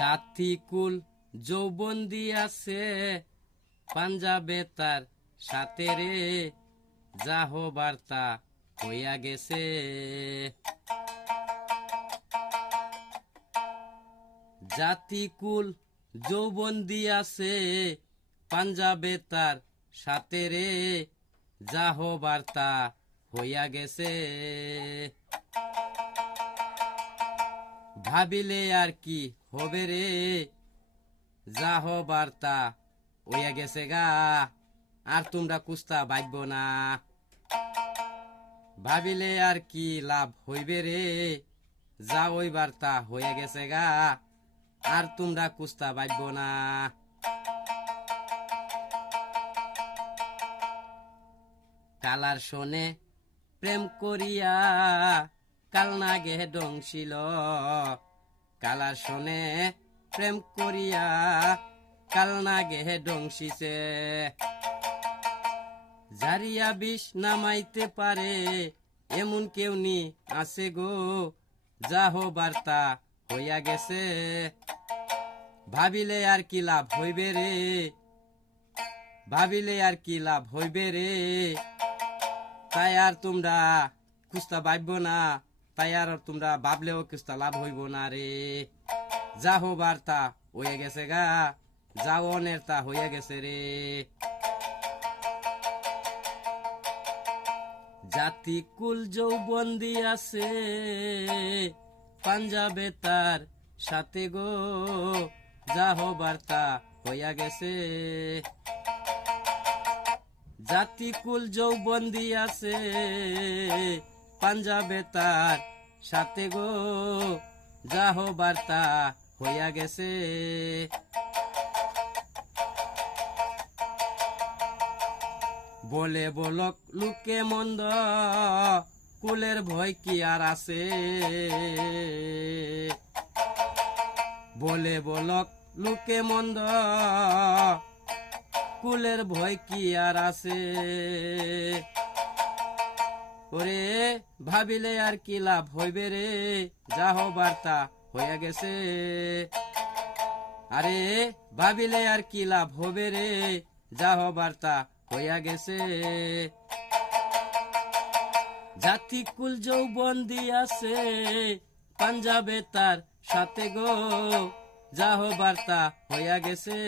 জাতিকুল যৌবন দিয়াছে পাঞ্জাবে তার সাথে রে, যাহ বার্তা হইয়া গেছে। জাতিকুল যৌবন দিয়াছে পাঞ্জাবে তার সাথে রে, যাহ বার্তা হইয়া গেছে। ভাবিলে আর কি হবে রে, যাহ বার্তা হইয়া গেছে গা, আর তোমরা কুস্তা বাইব না। ভাবিলে আর কি লাভ হইবে রে, যা ওই বার্তা হইয়া গেছে গা, আর তোমরা কুস্তা বাইব না। কালার শোনে প্রেম করিয়া কাল না গে ডংছিল, কালার শোনে প্রেম করিয়া কাল না গে ডংসিছে। জারিয়া বিষ নামাইতে পারে এমন কেউ নি আছে গো, যাহ বার্তা হইয়া গেছে। ভাবিলে আর কি লাভ হইবে রে, ভাবিলে আর কি লাভ হইবে রে, তাই আর তোমরা কুস্তা ভাবব না, তাই আর তোমরা ভাবলেও কুস্তা লাভ হইব না রে। যাহ বার্তা হইয়া গেছে গা, যাও নেতা হইয়া গেছে রে। জাতিকুল যৌবন দিয়াছে পাঞ্জাবে তার সাথে গো, যাহ বার্তা হইয়া গেছে। জাতিকুল যৌবন দিয়াছে পাঞ্জাবে তার সাথে গো, যাহ বার্তা হইয়া গেছে। বলে বলক লুকে মন্দ, কুলের ভয় কি আর আছে। বলে বলক লুকে মন্দ, কুলের ভয় কি আর আছে। ওরে ভাবিলে আর কি লাভ হইবে রে, যাহ বার্তা হইয়া গেছে। আরে ভাবিলে আর কি লাভ হবে রে, যাহ বার্তা হইয়া গেছে। জাতিকুল যৌবন দিয়াছে পাঞ্জাবে তার সাথে গো, যাহ বার্তা হইয়া গেছে।